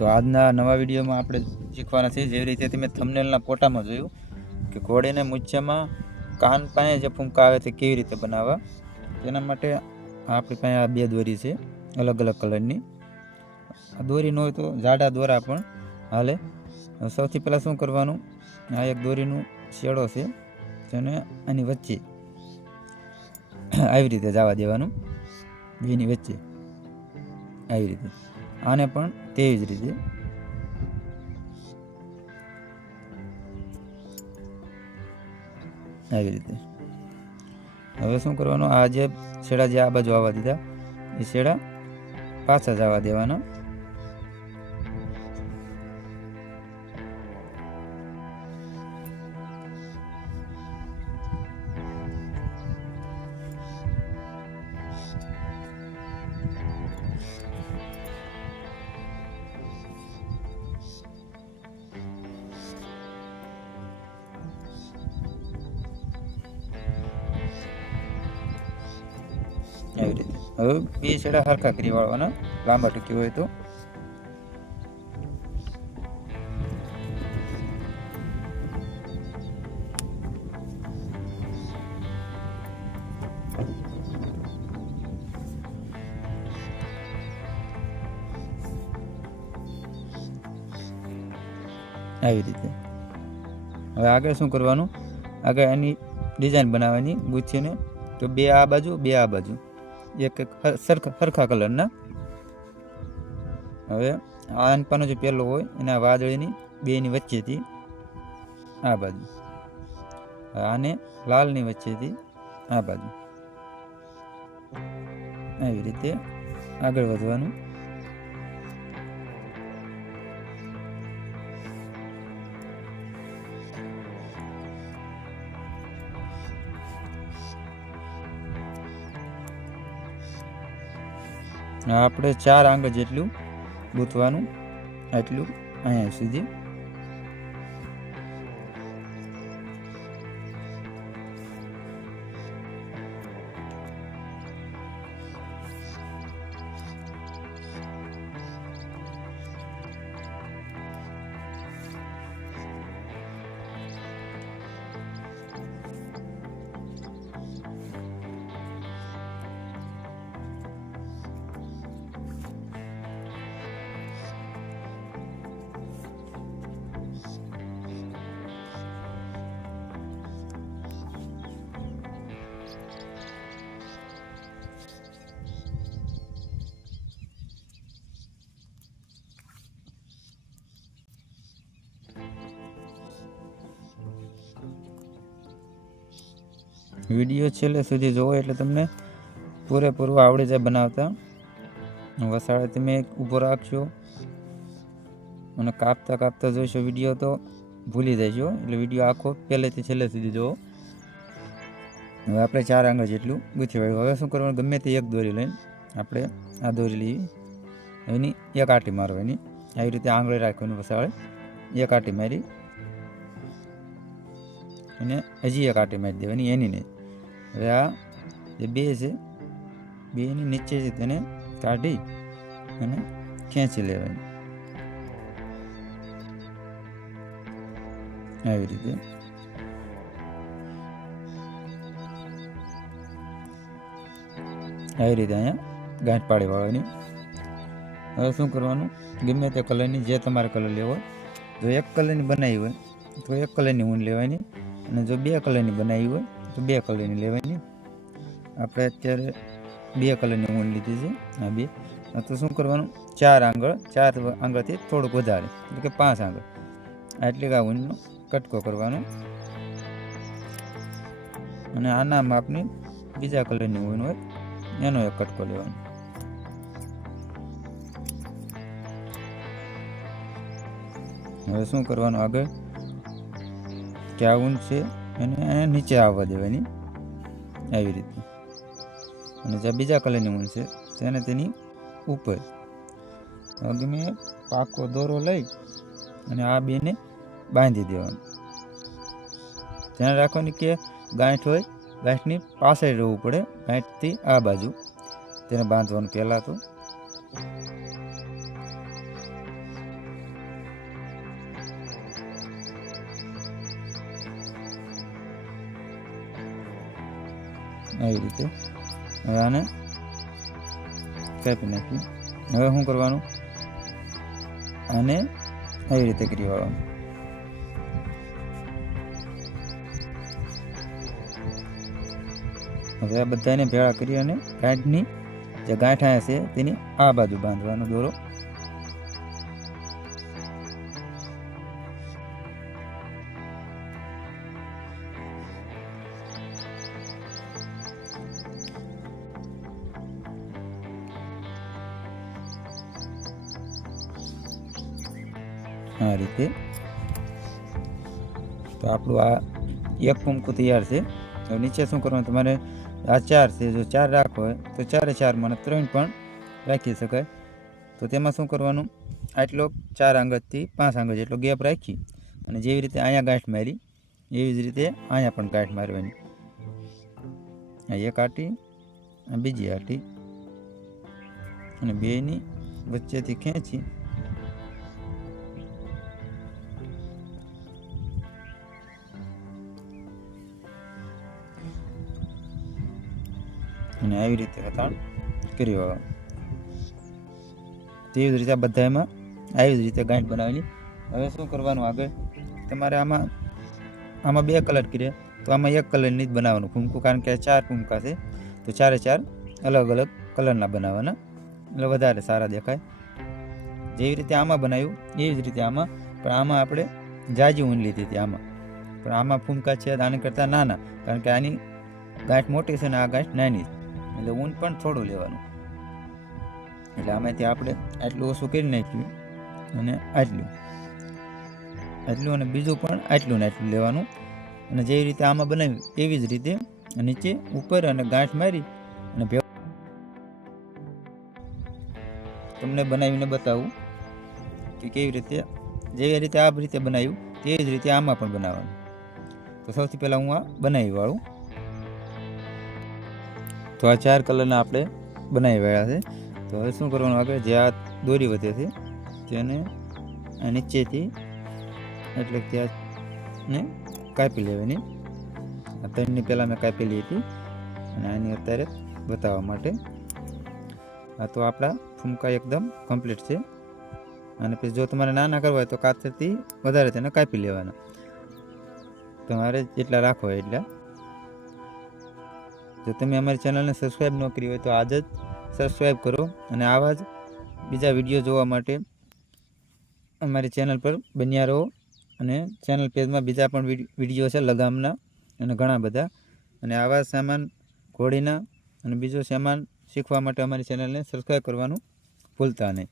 તો આજના નવા વિડીયોમાં આપણે શીખવાના છે જેવી રીતે તમે થમનેલના ફોટામાં જોયું કે ઘોડીને મૂછામાં કાન પાસે જે ફૂંકા આવે તે કેવી રીતે બનાવવા. તેના માટે આપણી પાસે આ બે દોરી છે અલગ અલગ કલરની. આ દોરી ન હોય તો જાડા દોરા પણ હાલે. સૌથી પહેલાં શું કરવાનું? આ એક દોરીનું શેડો છે તેને આની વચ્ચે આવી રીતે જવા દેવાનું. બેની વચ્ચે આવી રીતે. આને પણ તેવી જ રીતે. આવી રીતે. હવે શું કરવાનું? આ જે છેડા જે આ બાજુ આવવા દીધા, એ છેડા પાછા જવા દેવાના. આવી રીતે. હવે બે છેડા હરખા કરી વાળવાના. લાંબા ટૂંકી હોય તો. આવી રીતે. હવે આગળ શું કરવાનું? આગળ એની ડિઝાઇન બનાવવાની ગુચ્છીને તો બે આ બાજુ, બે આ બાજુ. એક એક સરખા સરખા કલરના હવે આ અનપાનો જે પહેલો હોય, એના વાદળીની બેની વચ્ચેથી આ બાજુ. આને લાલની વચ્ચેથી આ બાજુ. આવી રીતે આગળ વધવાનું આપણે ચાર આંગ જેટલું ગૂંથવાનું એટલું અહીંયા સુધી. વીડિયો છેલ્લે સુધી જોવો એટલે તમને પૂરેપૂરું આવડી જાય બનાવતા. વસાડે તમે ઊભો રાખશો અને કાપતા કાપતા જોઈશો વીડિયો તો ભૂલી જઈશો એટલે વીડિયો આખો પહેલેથી છેલ્લે સુધી જોવો. હવે આપણે ચાર આંગળ જેટલું ગૂંથી વાળ્યું. હવે શું કરવાનું? ગમે તે એક દોરી લઈને આપણે આ દોરી લઈએ. એની એક આટી મારવાની આવી રીતે આંગળી રાખવાની વસાડે એક આટી મારી. અને હજી એક આટી મારી દેવાની. એની નહીં. હવે આ જે બે છે બેની નીચે છે તેને કાઢી અને ખેંચી લેવાની આવી રીતે આવી રીતે અહીંયા ગાંઠ પાડી વાળવાની હવે શું કરવાનું ગમે તે કલરની જે તમારે કલર લેવો જો એક કલરની બનાવી હોય તો એક કલરની ઊન લેવાની અને જો બે કલરની બનાવી હોય તો બે કલરની લેવાની આપણે અત્યારે બે કલરની ઊન લીધી છે આ બે આ તો શું કરવાનું ચાર આંગળ ચાર આંગળથી થોડુંક વધારે એટલે કે પાંચ આંગળ આટલી આ ઊનનો કટકો કરવાનો અને આના માપની બીજા કલરની ઊન હોય એનો એક કટકો લેવાનો હવે શું કરવાનું આગળ કે આ ઊન છે એને નીચે આવવા દેવાની. આવી રીતે. અને જે બીજા કલરની ઊન છે, તેને તેની ઉપર. હવે મેં પાકો દોરો લઈ અને આ બેને બાંધી દેવાનું. ધ્યાન રાખવાની કે ગાંઠ હોય, ગાંઠની પાછળ રહેવું પડે, ગાંઠથી આ બાજુ. તેને બાંધવાનું પહેલાં તો. આવી રીતે. હવે આને કાપી નાખીએ હવે શું કરવાનું? આને આવી રીતે કરી વાળવાનું હવે આ બધાને ભેળા કરી અને ગાંઠની જે ગાંઠા છે તેની આ બાજુ બાંધવાનો દોરો. આ રીતે. તો આપણું આ એક કુમકું તૈયાર છે. તો નીચે શું કરવાનું? તમારે આ ચાર છે. જો ચાર રાખો હોય, તો ચારે ચાર મને ત્રણ પણ રાખી શકાય. તો તેમાં શું કરવાનું? આટલો ચાર આંગળથી પાંચ આંગળ જેટલો ગેપ રાખી અને જેવી રીતે અહીંયા ગાંઠ મારી, એવી જ રીતે અહીંયા પણ ગાંઠ મારવાની. એક આટી બીજી આટી અને બેની વચ્ચેથી ખેંચી અને આવી રીતે વતાણ કરી વાળવાનું તેવી જ રીતે આ બધા એમાં આવી જ રીતે ગાંઠ બનાવેલી. હવે શું કરવાનું આગળ? તમારે આમાં આમાં બે કલર કરીએ તો આમાં એક કલરની જ બનાવવાનું કુમકું કારણ કે ચાર કુમકા છે. તો ચારે ચાર અલગ અલગ કલરના બનાવવાના. એટલે વધારે સારા દેખાય. જેવી રીતે આમાં બનાવ્યું, એવી જ રીતે આમાં. પણ આમાં આપણે જાજી ઊન લીધી હતી આમાં. પણ આમાં ફૂમકા છે, આને કરતાં નાના. કારણ કે આની ગાંઠ મોટી છે ને આ ગાંઠ નાની છે. એટલે ઊન પણ થોડું લેવાનું. એટલે આમાંથી આપણે આટલું ઓછું કરી નાખ્યું અને આટલું. આટલું અને બીજું પણ આટલું ને આટલું લેવાનું. અને જેવી રીતે આમાં બનાવ્યું, એવી જ રીતે નીચે ઉપર અને ગાંઠ મારી અને ભે તમને બનાવીને બતાવું કે કેવી રીતે જેવી રીતે આ રીતે બનાવ્યું તેવી જ રીતે આમાં પણ બનાવવાનું. તો સૌથી પહેલાં હું આ બનાવી વાળું. તો આ ચાર કલરના આપણે બનાવી રહ્યા છે. તો હવે શું કરવાનું આગળ? જે આ દોરી વધે છે, તેને નીચેથી એટલે ત્યાં ને કાપી લેવાની. આ ત્રણની પહેલાં મેં કાપેલી હતી અને આની અત્યારે બતાવવા માટે. આ તો આપણા ફૂમકા એકદમ કમ્પ્લીટ છે. અને પછી જો તમારે નાના કરવા હોય તો કાતરથી વધારે તેને કાપી લેવાના. તમારે જેટલા રાખો એટલા. જો તમે અમારી ચેનલને સબસ્ક્રાઈબ ન કરી હોય તો આજ જ સબસ્ક્રાઈબ કરો અને આવા જ બીજા વીડિયો જોવા માટે અમારી ચેનલ પર બન્યા રહો અને ચેનલ પેજમાં બીજા પણ વીડિયો છે લગામના અને ઘણા બધા. અને આવા સામાન ઘોડીના અને બીજો સામાન શીખવા માટે અમારી ચેનલને સબસ્ક્રાઈબ કરવાનું ભૂલતા નહીં.